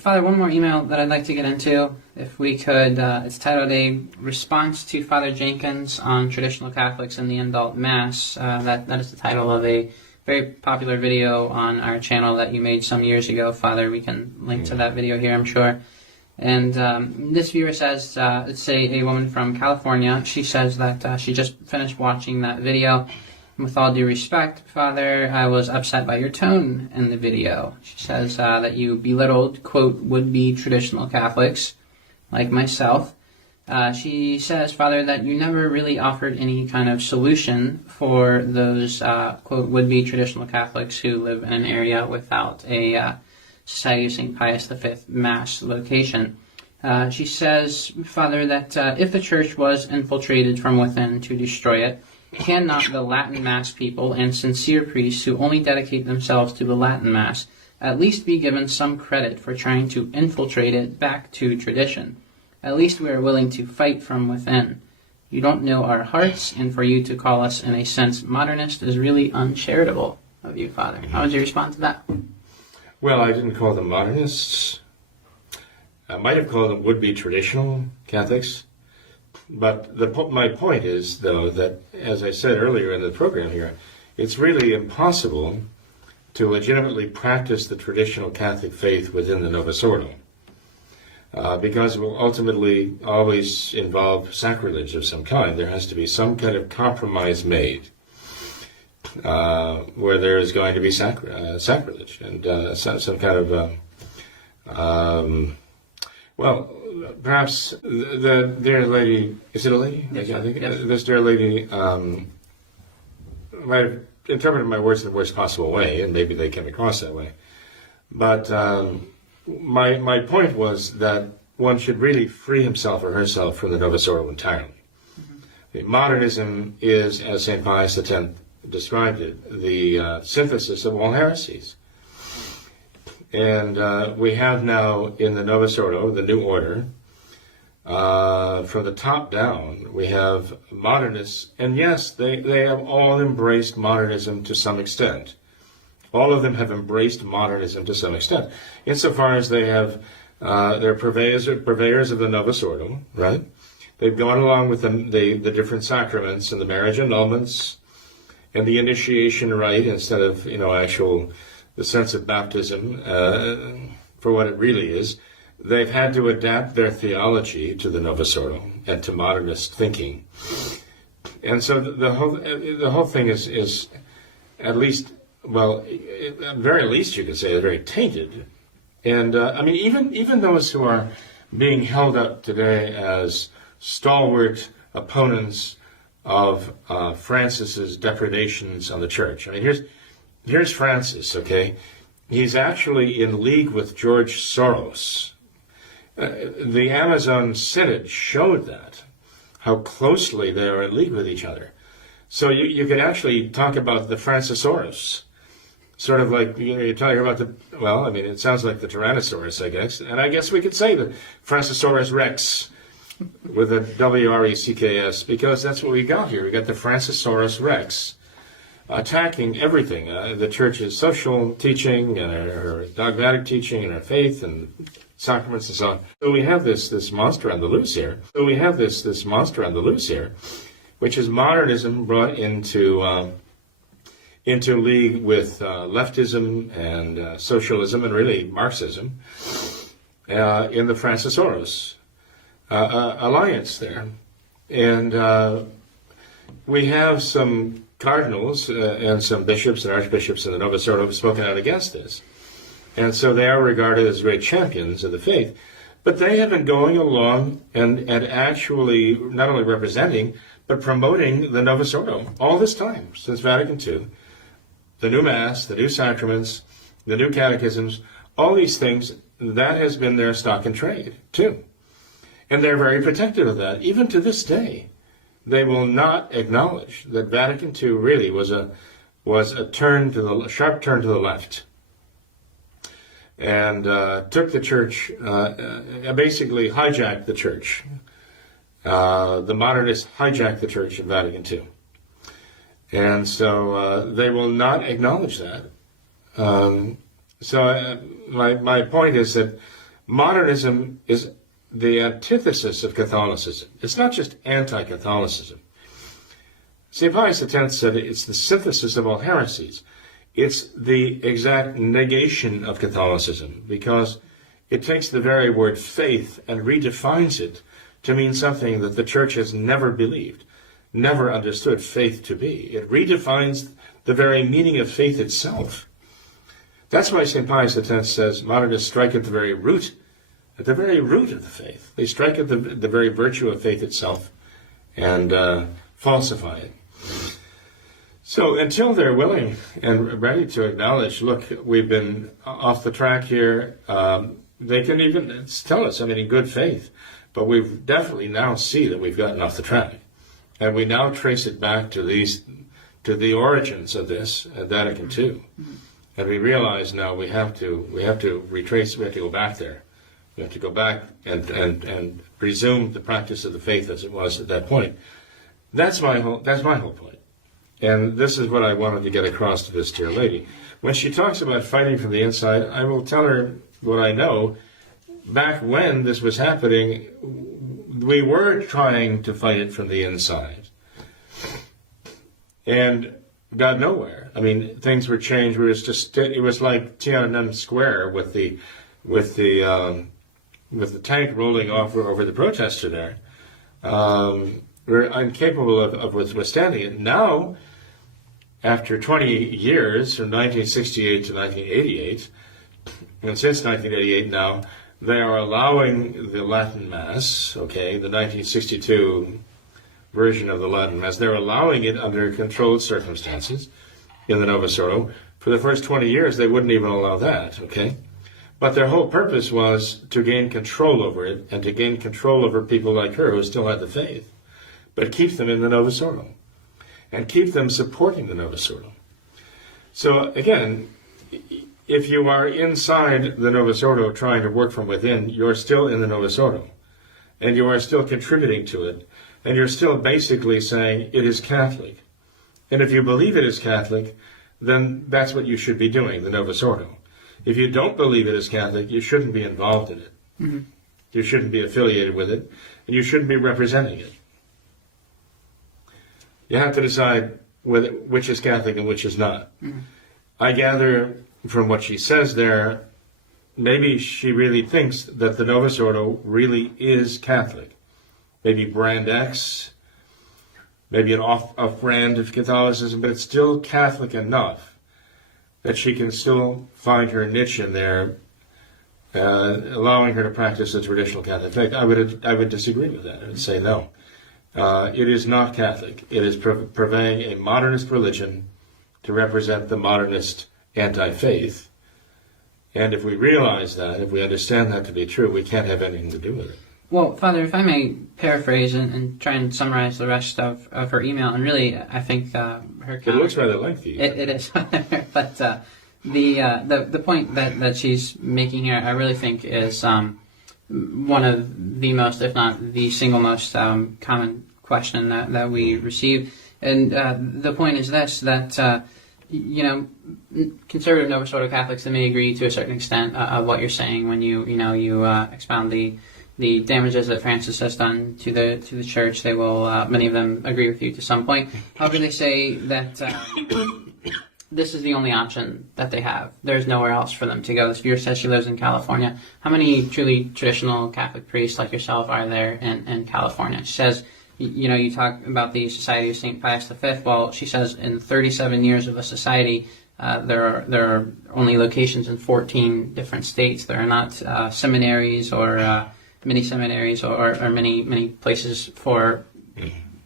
Father, one more email that I'd like to get into, if we could. It's titled A Response to Father Jenkins on Traditional Catholics in the Adult Mass. That is the title of a very popular video on our channel that you made some years ago, Father. We can link to that video here, I'm sure. And this viewer says, it's a woman from California. She says that she just finished watching that video. With all due respect, Father, I was upset by your tone in the video. She says that you belittled, quote, would-be traditional Catholics, like myself. She says, Father, that you never really offered any kind of solution for those, quote, would-be traditional Catholics who live in an area without a Society of St. Pius V Mass location. She says, Father, that if the Church was infiltrated from within to destroy it, can not the Latin Mass people and sincere priests who only dedicate themselves to the Latin Mass at least be given some credit for trying to infiltrate it back to tradition? At least we are willing to fight from within. You don't know our hearts, and for you to call us, in a sense, modernist is really uncharitable of you, Father. How would you respond to that? Well, I didn't call them modernists. I might have called them would-be traditional Catholics. But my point is, though, that, as I said earlier in the program here, it's really impossible to legitimately practice the traditional Catholic faith within the Novus Ordo, because it will ultimately always involve sacrilege of some kind. There has to be some kind of compromise made where there is going to be sacrilege and some kind of, well, perhaps the dear lady, is it a lady? Yes, I think yes. This dear lady might have interpreted my words in the worst possible way, and maybe they came across that way. But my point was that one should really free himself or herself from the Novus Ordo entirely. Mm-hmm. Modernism is, as St. Pius X described it, the synthesis of all heresies. And we have now in the Novus Ordo, the new order, from the top down, we have modernists, and yes, they have all embraced modernism to some extent. All of them have embraced modernism to some extent, insofar as they have, they're purveyors of the Novus Ordo, right? They've gone along with the different sacraments and the marriage annulments and the initiation rite instead of, the sense of baptism for what it really is. They've had to adapt their theology to the Novus Ordo and to modernist thinking. And so the whole thing is at least, well, at the very least you could say, very tainted. And even those who are being held up today as stalwart opponents of Francis's depredations on the Church. I mean, here's Francis, okay? He's actually in league with George Soros. The Amazon Synod showed that, how closely they are in league with each other. So you could actually talk about the Francisaurus, sort of like, you're talking about it sounds like the Tyrannosaurus, I guess. And I guess we could say the Francisaurus Rex with a W-R-E-C-K-S, because that's what we got here. We got the Francisaurus Rex attacking everything, the Church's social teaching and her dogmatic teaching and her faith and sacraments and so on. So we have this monster on the loose here. Which is modernism brought into league with leftism and socialism and really Marxism in the Francisaurus alliance there. And we have some cardinals and some bishops and archbishops in the Novus Ordo have spoken out against this. And so they are regarded as great champions of the faith. But they have been going along and actually not only representing, but promoting the Novus Ordo all this time, since Vatican II. The new Mass, the new sacraments, the new catechisms, all these things, that has been their stock and trade, too. And they're very protective of that, even to this day. They will not acknowledge that Vatican II really was a sharp turn to the left, and took the Church, basically hijacked the Church. The modernists hijacked the Church in Vatican II, and so they will not acknowledge that. My point is that Modernism is the antithesis of Catholicism. It's not just anti-Catholicism. St. Pius X said it's the synthesis of all heresies. It's the exact negation of Catholicism, because it takes the very word faith and redefines it to mean something that the Church has never believed, never understood faith to be. It redefines the very meaning of faith itself. That's why St. Pius X says modernists strike at the very root of the faith. They strike at the very virtue of faith itself and falsify it. So until they're willing and ready to acknowledge, look, we've been off the track here, they can even tell us, in good faith, but we've definitely now see that we've gotten off the track. And we now trace it back to the origins of this at Vatican II. And we realize now we have to retrace, we have to go back there. We have to go back and resume the practice of the faith as it was at that point. That's my whole point. And this is what I wanted to get across to this dear lady. When she talks about fighting from the inside, I will tell her what I know. Back when this was happening, we were trying to fight it from the inside. And got nowhere. Things were changed. It was like Tiananmen Square with the tank rolling off over the protester there. We're incapable of withstanding it. Now, after 20 years, from 1968 to 1988, and since 1988 now, they are allowing the Latin Mass, the 1962 version of the Latin Mass, they're allowing it under controlled circumstances in the Novus Ordo. For the first 20 years, they wouldn't even allow that, But their whole purpose was to gain control over it and to gain control over people like her who still had the faith, but keep them in the Novus Ordo and keep them supporting the Novus Ordo. So again, if you are inside the Novus Ordo trying to work from within, you're still in the Novus Ordo, and you are still contributing to it, and you're still basically saying it is Catholic. And if you believe it is Catholic, then that's what you should be doing, the Novus Ordo. If you don't believe it is Catholic, you shouldn't be involved in it. Mm-hmm. You shouldn't be affiliated with it, and you shouldn't be representing it. You have to decide which is Catholic and which is not. Mm-hmm. I gather from what she says there, maybe she really thinks that the Novus Ordo really is Catholic. Maybe brand X, maybe an off-brand of Catholicism, but it's still Catholic enough that she can still find her niche in there, allowing her to practice the traditional Catholic faith. I would disagree with that. I would say no. It is not Catholic. It is purveying a modernist religion to represent the modernist anti-faith. And if we realize that, if we understand that to be true, we can't have anything to do with it. Well, Father, if I may paraphrase and try and summarize the rest of her email, and really, I think her... It looks rather lengthy. It is. But the point that she's making here, I really think is one of the most, if not the single most common question that we receive. And the point is this, that, conservative Novus Ordo Catholics, they may agree to a certain extent of what you're saying when you expound the damages that Francis has done to the Church. They will, many of them, agree with you to some point. However, they say that this is the only option that they have. There's nowhere else for them to go. This viewer says she lives in California. How many truly traditional Catholic priests like yourself are there in California? She says, you talk about the Society of St. Pius V. Well, she says in 37 years of a society, there are only locations in 14 different states. There are not seminaries or many seminaries or many places for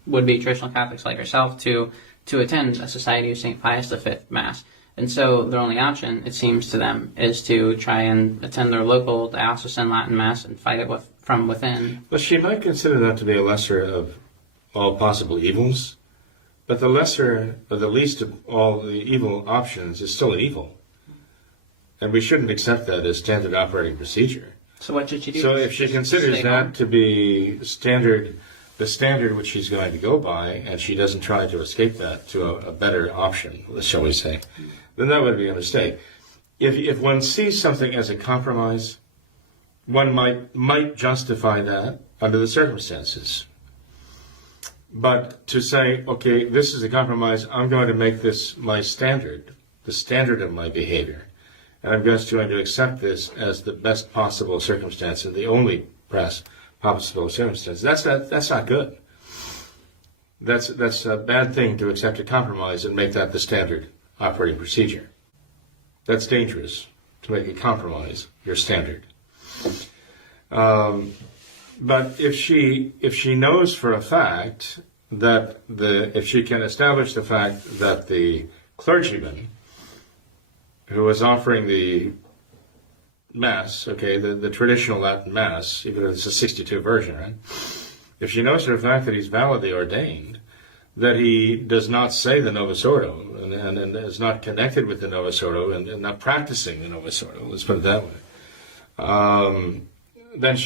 would-be traditional Catholics like yourself to attend a Society of St. Pius V Mass. And so their only option, it seems to them, is to try and attend their local diocesan Latin Mass and fight it from within. Well, she might consider that to be a lesser of all possible evils, but the lesser, or the least of all the evil options is still an evil. And we shouldn't accept that as standard operating procedure. So what should she do? So if she considers that to be the standard which she's going to go by, and she doesn't try to escape that to a better option, shall we say, then that would be a mistake. If one sees something as a compromise, one might justify that under the circumstances. But to say, okay, this is a compromise, I'm going to make this my standard, the standard of my behavior, and I'm just going to accept this as the best possible circumstance and the only best possible circumstance. That's not good. That's a bad thing, to accept a compromise and make that the standard operating procedure. That's dangerous, to make a compromise your standard. But if she knows for a fact that if she can establish the fact that the clergyman who was offering the Mass, okay, the traditional Latin Mass, even if it's a 62 version, right? If she knows for a fact that he's validly ordained, that he does not say the Novus Ordo and is not connected with the Novus Ordo and not practicing the Novus Ordo, let's put it that way, then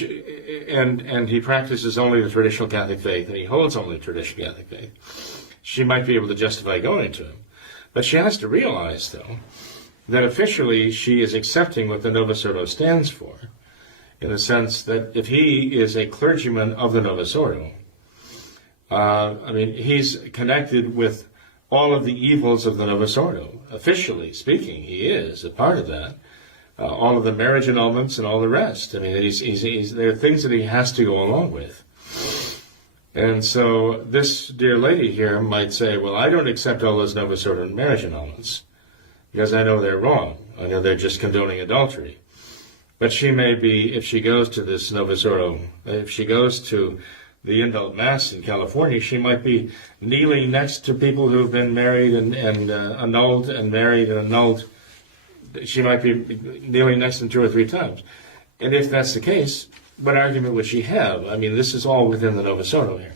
and he practices only the traditional Catholic faith and he holds only the traditional Catholic faith, she might be able to justify going to him. But she has to realize, though, that officially she is accepting what the Novus Ordo stands for, in the sense that if he is a clergyman of the Novus Ordo, he's connected with all of the evils of the Novus Ordo. Officially speaking, he is a part of that. All of the marriage annulments and all the rest. I mean, there are things that he has to go along with. And so this dear lady here might say, well, I don't accept all those Novus Ordo marriage annulments, because I know they're wrong. I know they're just condoning adultery. But she may be, if she goes to this Novus Ordo, if she goes to the Indult Mass in California, she might be kneeling next to people who've been married and annulled and married and annulled. She might be kneeling next to them 2 or 3 times. And if that's the case, what argument would she have? I mean, this is all within the Novus Ordo here.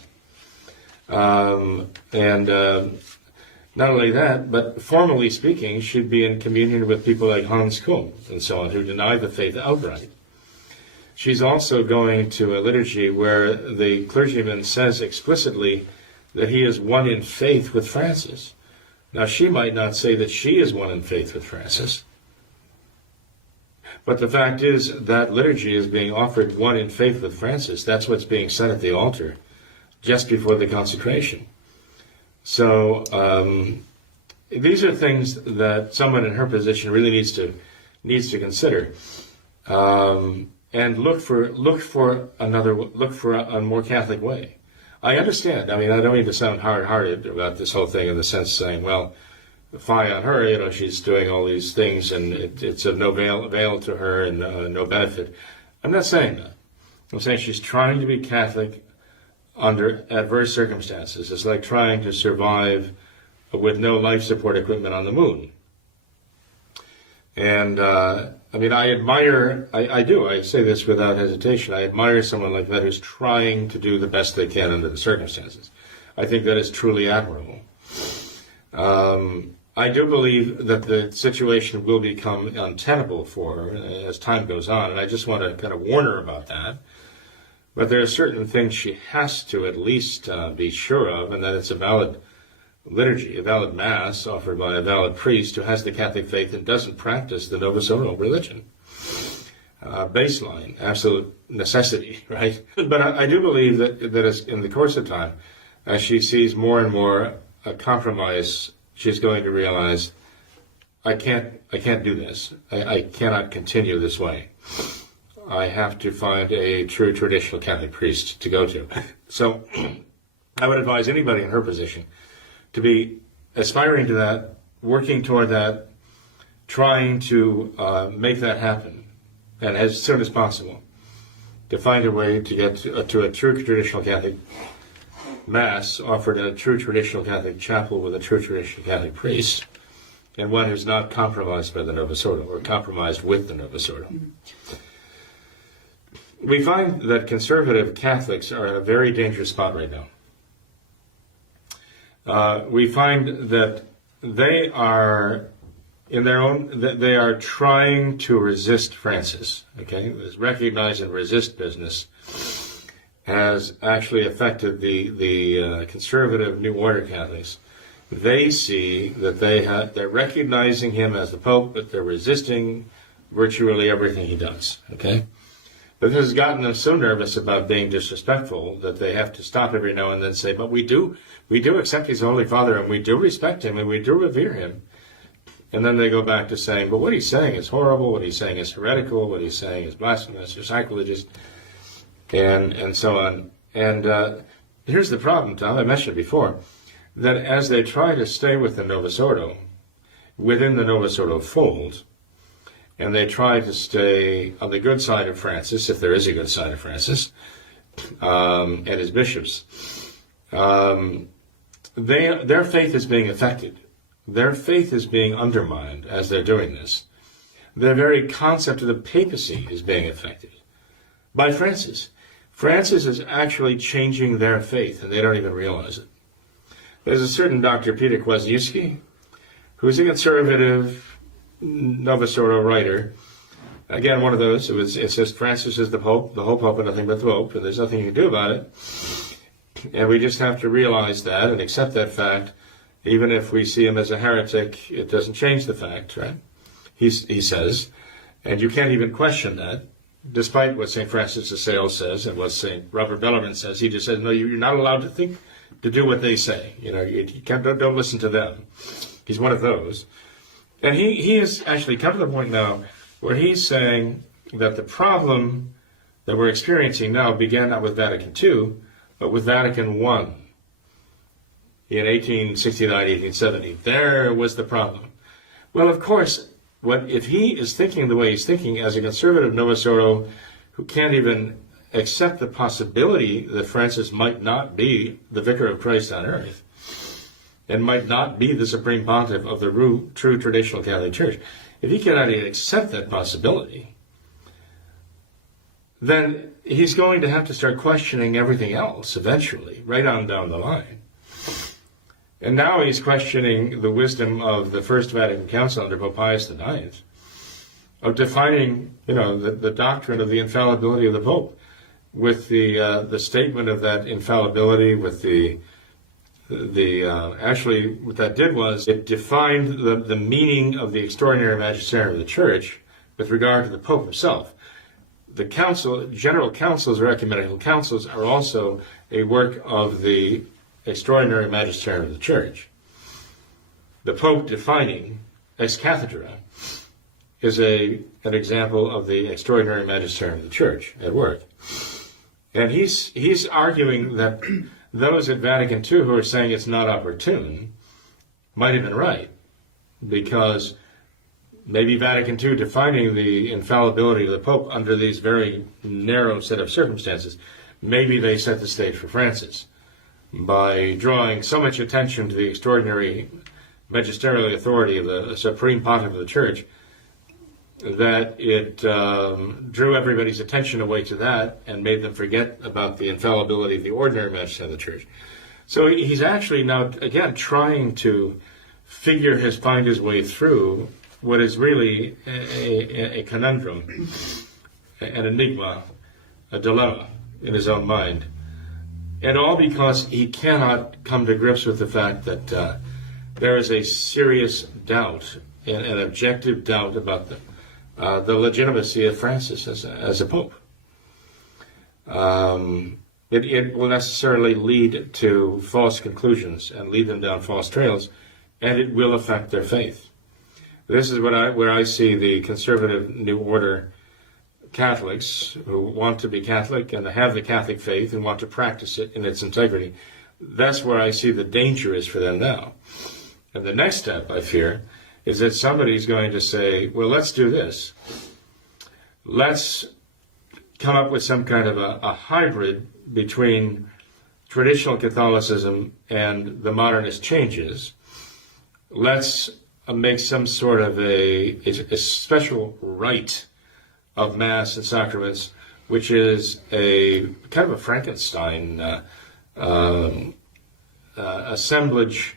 Not only that, but formally speaking, she'd be in communion with people like Hans Kuhn and so on, who deny the faith outright. She's also going to a liturgy where the clergyman says explicitly that he is one in faith with Francis. Now, she might not say that she is one in faith with Francis, but the fact is that liturgy is being offered one in faith with Francis. That's what's being said at the altar just before the consecration. So these are things that someone in her position really needs to consider, and look for a more Catholic way. I understand. I mean, I don't mean to sound hard-hearted about this whole thing in the sense of saying, well, fie on her, she's doing all these things and it's of no avail to her and no benefit. I'm not saying that. I'm saying she's trying to be Catholic under adverse circumstances. It's like trying to survive with no life support equipment on the moon. And I admire, I say this without hesitation, I admire someone like that who's trying to do the best they can under the circumstances. I think that is truly admirable. I do believe that the situation will become untenable for her as time goes on, and I just want to kind of warn her about that. But there are certain things she has to at least be sure of, and that it's a valid liturgy, a valid Mass offered by a valid priest who has the Catholic faith and doesn't practice the Novus Ordo religion. Baseline, absolute necessity, right? But I do believe that as in the course of time, as she sees more and more a compromise, she's going to realize, I can't do this. I cannot continue this way. I have to find a true traditional Catholic priest to go to. So I would advise anybody in her position to be aspiring to that, working toward that, trying to make that happen, and as soon as possible, to find a way to get to a true traditional Catholic Mass offered in a true traditional Catholic chapel with a true traditional Catholic priest, and one who's not compromised by the Novus Ordo or compromised with the Novus Ordo. We find that conservative Catholics are in a very dangerous spot right now. We find that they are they are trying to resist Francis. Okay, this recognize and resist business has actually affected the conservative New Order Catholics. They see that they're recognizing him as the Pope, but they're resisting virtually everything he does. Okay. But this has gotten them so nervous about being disrespectful that they have to stop every now and then and say, but we do accept he's the Holy Father, and we do respect him, and we do revere him. And then they go back to saying, but what he's saying is horrible, what he's saying is heretical, what he's saying is blasphemous or sacrilegious, and so on. And here's the problem, Tom, I mentioned before, that as they try to stay with the Novus Ordo, within the Novus Ordo fold, and they try to stay on the good side of Francis, if there is a good side of Francis, and his bishops, their faith is being affected. Their faith is being undermined as they're doing this. Their very concept of the papacy is being affected by Francis. Francis is actually changing their faith, and they don't even realize it. There's a certain Dr. Peter Kwasniewski, who's a conservative Novus Ordo writer. Again, one of those. It says Francis is the Pope, the whole Pope, and nothing but the Pope, and there's nothing you can do about it. And we just have to realize that and accept that fact. Even if we see him as a heretic, it doesn't change the fact, right? He says, and you can't even question that, despite what St. Francis of Sales says and what St. Robert Bellarmine says. He just says, no, you're not allowed to do what they say. You don't listen to them. He's one of those. And he has actually come to the point now where he's saying that the problem that we're experiencing now began not with Vatican II, but with Vatican I in 1869, 1870. There was the problem. Well, of course, if he is thinking the way he's thinking as a conservative Novus Ordo who can't even accept the possibility that Francis might not be the vicar of Christ on earth, and might not be the supreme pontiff of the true traditional Catholic Church, if he cannot even accept that possibility, then he's going to have to start questioning everything else eventually, right on down the line. And now he's questioning the wisdom of the First Vatican Council under Pope Pius IX of defining, the doctrine of the infallibility of the Pope, with the statement of that infallibility, with actually what that did was it defined the meaning of the extraordinary magisterium of the Church with regard to the Pope himself. The council, general councils or ecumenical councils, are also a work of the extraordinary magisterium of the Church. The Pope defining ex cathedra is an example of the extraordinary magisterium of the Church at work. And he's arguing that those at Vatican II who are saying it's not opportune might have been right, because maybe Vatican II defining the infallibility of the Pope under these very narrow set of circumstances, maybe they set the stage for Francis by drawing so much attention to the extraordinary magisterial authority of the Supreme Pontiff of the Church that it drew everybody's attention away to that and made them forget about the infallibility of the ordinary magisterium of the Church. So he's actually now, again, trying to find his way through what is really a conundrum, an enigma, a dilemma in his own mind. And all because he cannot come to grips with the fact that there is a serious doubt, an objective doubt about the legitimacy of Francis as a pope. It will necessarily lead to false conclusions and lead them down false trails, and it will affect their faith. This is where I see the conservative New Order Catholics who want to be Catholic and have the Catholic faith and want to practice it in its integrity. That's where I see the danger is for them now. And the next step, I fear, is that somebody's going to say, well, let's do this. Let's come up with some kind of a hybrid between traditional Catholicism and the modernist changes. Let's make some sort of a special rite of Mass and sacraments, which is a kind of a Frankenstein assemblage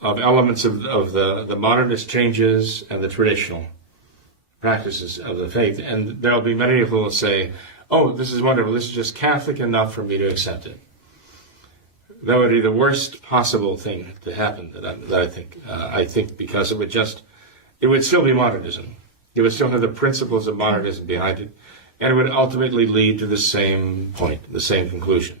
of elements of the modernist changes and the traditional practices of the faith. And there'll be many who will say, oh, this is wonderful, this is just Catholic enough for me to accept it. That would be the worst possible thing to happen I think because it would still be modernism. It would still have the principles of modernism behind it. and it would ultimately lead to the same point, the same conclusion.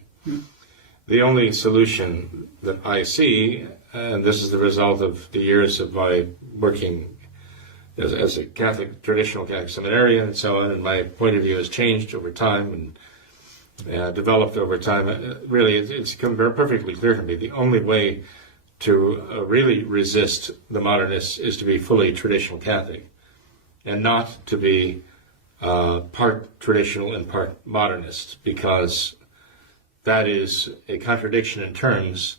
The only solution that I see, and this is the result of the years of my working as a Catholic, traditional Catholic seminarian and so on, and my point of view has changed over time and developed over time. Really, it's become very perfectly clear to me the only way to really resist the modernists is to be fully traditional Catholic and not to be part traditional and part modernist, because that is a contradiction in terms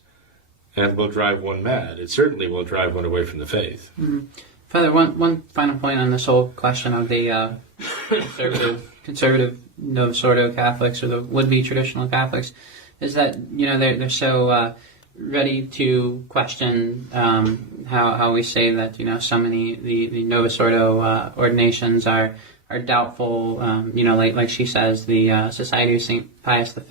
and will drive one mad. It certainly will drive one away from the faith. Mm-hmm. Father, one final point on this whole question of the conservative Novus Ordo Catholics or the would-be traditional Catholics is that, you know, they're so ready to question how we say that, you know, so many the Novus Ordo ordinations are doubtful. You know, like she says, the Society of St. Pius V,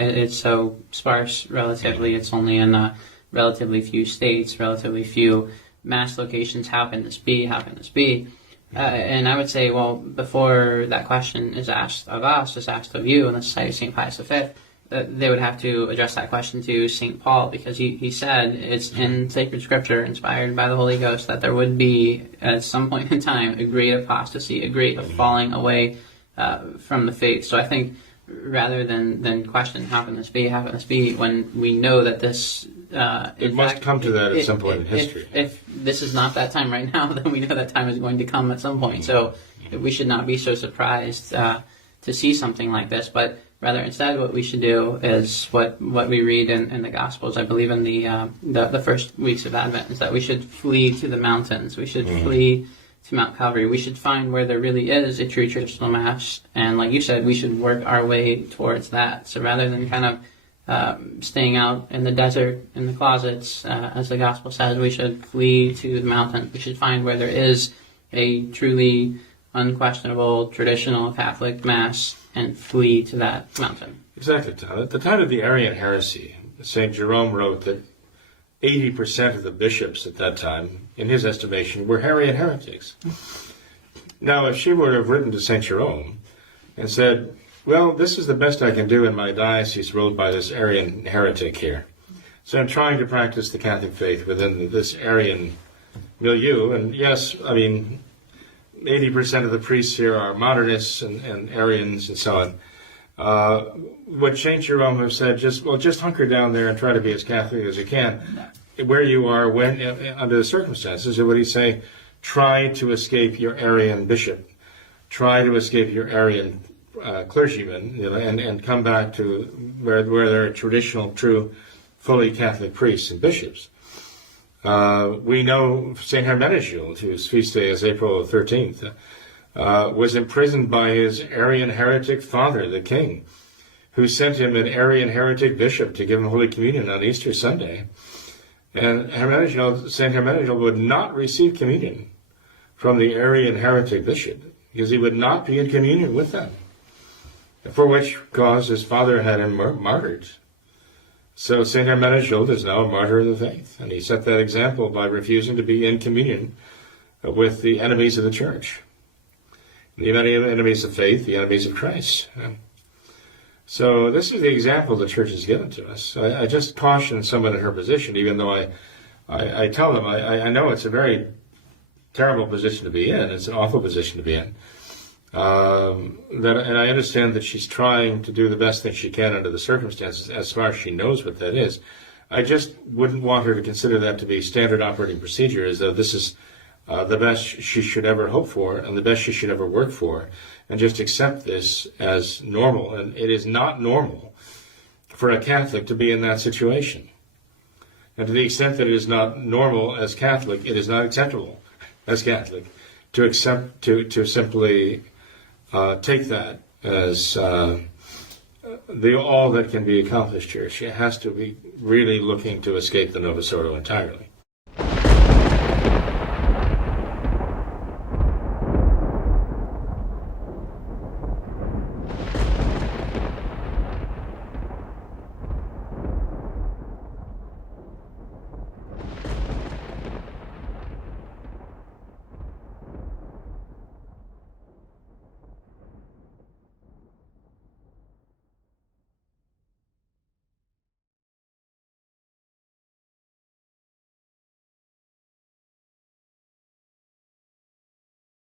it's so sparse relatively. It's only in relatively few states, relatively few mass locations. How can this be? How can this be? And I would say, well, before that question is asked of us, is asked of you in the Society of St. Pius V, they would have to address that question to St. Paul, because he said it's in sacred scripture, inspired by the Holy Ghost, that there would be, at some point in time, a great apostasy, a great falling away from the faith. So I think rather than question how can this be, when we know that this... it must come to that at some point in history. If this is not that time right now, then we know that time is going to come at some point. So we should not be so surprised to see something like this, but rather instead what we should do is what we read in the Gospels, I believe in the first weeks of Advent, is that we should flee to the mountains. We should flee to Mount Calvary. We should find where there really is a true traditional Mass, and like you said, we should work our way towards that. So rather than kind of staying out in the desert, in the closets, as the Gospel says, we should flee to the mountains. We should find where there is a truly unquestionable traditional Catholic Mass and flee to that mountain. Exactly, Tom. At the time of the Arian heresy, St. Jerome wrote that 80% of the bishops at that time, in his estimation, were Arian heretics. Now, if she were to have written to St. Jerome and said, well, this is the best I can do in my diocese ruled by this Arian heretic here, so I'm trying to practice the Catholic faith within this Arian milieu, and yes, I mean, 80% of the priests here are modernists and Arians and so on. Would St. Jerome have said, just hunker down there and try to be as Catholic as you can, where you are when under the circumstances? Or would he say, try to escape your Arian bishop, try to escape your Arian clergymen, you know, and come back to where there are traditional, true, fully Catholic priests and bishops? We know St. Hermenegild, whose feast day is April 13th, was imprisoned by his Arian heretic father, the king, who sent him an Arian heretic bishop to give him Holy Communion on Easter Sunday. And St. Hermenegild would not receive communion from the Arian heretic bishop because he would not be in communion with them, for which cause his father had him martyred. So St. Hermenegild is now a martyr of the faith, and he set that example by refusing to be in communion with the enemies of the Church, the enemies of faith, the enemies of Christ. So this is the example the Church has given to us. I just caution someone in her position, even though I tell them, I know it's a very terrible position to be in, it's an awful position to be in. And I understand that she's trying to do the best thing she can under the circumstances, as far as she knows what that is. I just wouldn't want her to consider that to be standard operating procedure, as though this is the best she should ever hope for and the best she should ever work for, and just accept this as normal. And it is not normal for a Catholic to be in that situation. And to the extent that it is not normal as Catholic, it is not acceptable as Catholic to accept, to simply take that as all that can be accomplished here. She has to be really looking to escape the Novus Ordo entirely.